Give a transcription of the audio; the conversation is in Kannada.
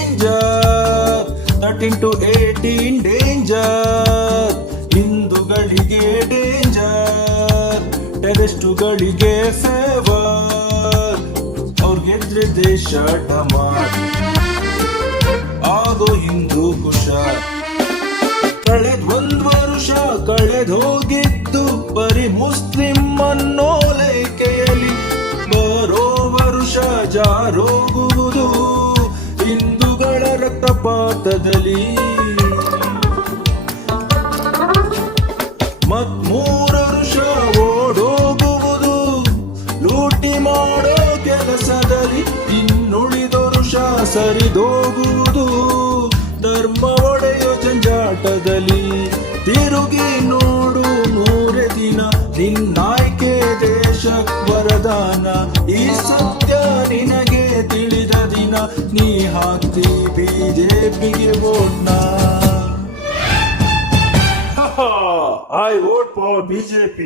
ಡೇಂಜರ್ 13 to 18 ಡೇಂಜರ್ ಹಿಂದೂಗಳಿಗೆ ಡೇಂಜರ್ ಟೆರರಿಸ್ಟುಗಳಿಗೆ ಫೇವರ್ ಅವ್ರ್ ಗೆದ್ರೆ ದೇಶ ಡಮಾರ್ ಆಗೋ ಹಿಂದೂ ಕುಶ ಕಳೆದ್ ವರ್ಷ ಕಳೆದ್ ಹೋಗಿದ್ದು ಬರೀ ಮುಸ್ಲಿಂ ಅನ್ನೋ ಲೈಕೆಯಲ್ಲಿ ಬರೋ ವರ್ಷ ಜಾರೋಗುವುದು ಹಿಂದೂಗಳ ರಕ್ತಪಾತದಲ್ಲಿ ಮತ್3 ವರ್ಷ ಓಡೋಗುವುದು ಲೂಟಿ ಮಾಡೋ ಕೆಲಸದಲ್ಲಿ ಇನ್ನುಳಿದ ವರ್ಷ ಸರಿದೋಗುವುದು ಧರ್ಮ ಒಡೆಯೋ ಜಂಜಾಟದಲ್ಲಿ ತಿರುಗಿ ನೋಡು 100 ದಿನ ನಿನ್ನಾಯ್ಕೆ ದೇಶಕ್ ವರದಾನ ಈ ಸತ್ಯ ನಿನಗೆ ತಿಳಿದ ದಿನ ನೀ ಹಾಕ್ತಿ ಬಿಜೆಪಿಗೆ ವೋಟ್ನ I vote for BJP.